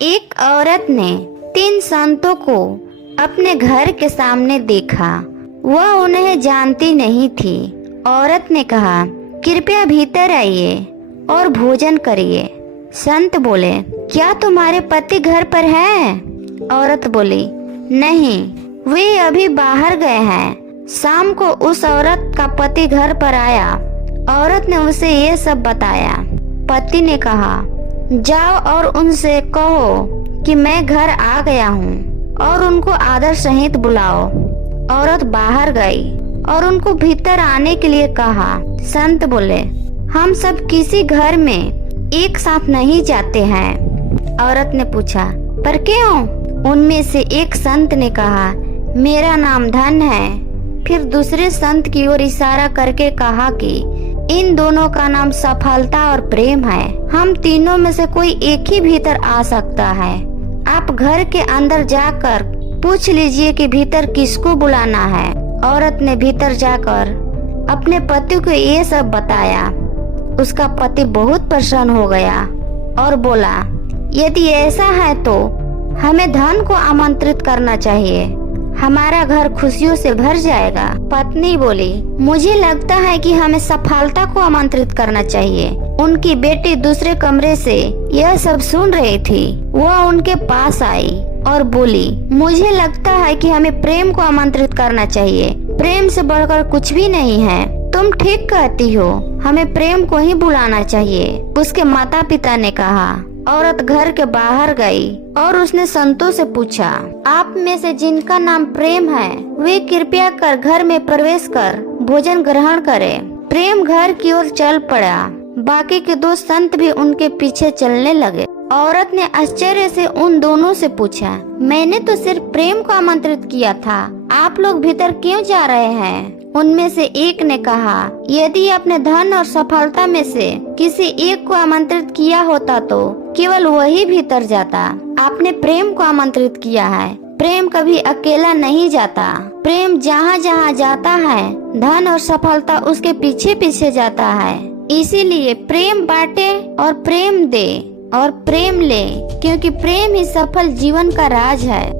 एक औरत ने 3 संतों को अपने घर के सामने देखा। वह उन्हें जानती नहीं थी। औरत ने कहा, कृपया भीतर आइए और भोजन करिए। संत बोले, क्या तुम्हारे पति घर पर हैं? औरत बोली, नहीं, वे अभी बाहर गए हैं। शाम को उस औरत का पति घर पर आया। औरत ने उसे ये सब बताया। पति ने कहा, जाओ और उनसे कहो कि मैं घर आ गया हूँ और उनको आदर सहित बुलाओ। औरत बाहर गई और उनको भीतर आने के लिए कहा। संत बोले, हम सब किसी घर में एक साथ नहीं जाते हैं। औरत ने पूछा, पर क्यों? उनमें से एक संत ने कहा, मेरा नाम धन है। फिर दूसरे संत की ओर इशारा करके कहा कि इन दोनों का नाम सफलता और प्रेम है। हम तीनों में से कोई एक ही भीतर आ सकता है। आप घर के अंदर जाकर पूछ लीजिए कि भीतर किसको बुलाना है। औरत ने भीतर जाकर अपने पति को ये सब बताया। उसका पति बहुत प्रसन्न हो गया और बोला, यदि ऐसा है तो हमें धन को आमंत्रित करना चाहिए। हमारा घर खुशियों से भर जाएगा। पत्नी बोली, मुझे लगता है कि हमें सफलता को आमंत्रित करना चाहिए। उनकी बेटी दूसरे कमरे से यह सब सुन रही थी। वह उनके पास आई और बोली, मुझे लगता है कि हमें प्रेम को आमंत्रित करना चाहिए। प्रेम से बढ़कर कुछ भी नहीं है। तुम ठीक कहती हो, हमें प्रेम को ही बुलाना चाहिए। उसके माता पिता ने कहा। औरत घर के बाहर गई और उसने संतों से पूछा, आप में से जिनका नाम प्रेम है वे कृपया कर घर में प्रवेश कर भोजन ग्रहण करें। प्रेम घर की ओर चल पड़ा। बाकी के 2 संत भी उनके पीछे चलने लगे। औरत ने आश्चर्य से उन दोनों से पूछा, मैंने तो सिर्फ प्रेम को आमंत्रित किया था, आप लोग भीतर क्यों जा रहे हैं? उनमें से एक ने कहा, यदि आपने धन और सफलता में से किसी एक को आमंत्रित किया होता तो केवल वही भीतर जाता। आपने प्रेम को आमंत्रित किया है। प्रेम कभी अकेला नहीं जाता। प्रेम जहाँ जहाँ जाता है, धन और सफलता उसके पीछे पीछे जाता है। इसीलिए प्रेम बांटे और प्रेम दे और प्रेम ले, क्योंकि प्रेम ही सफल जीवन का राज है।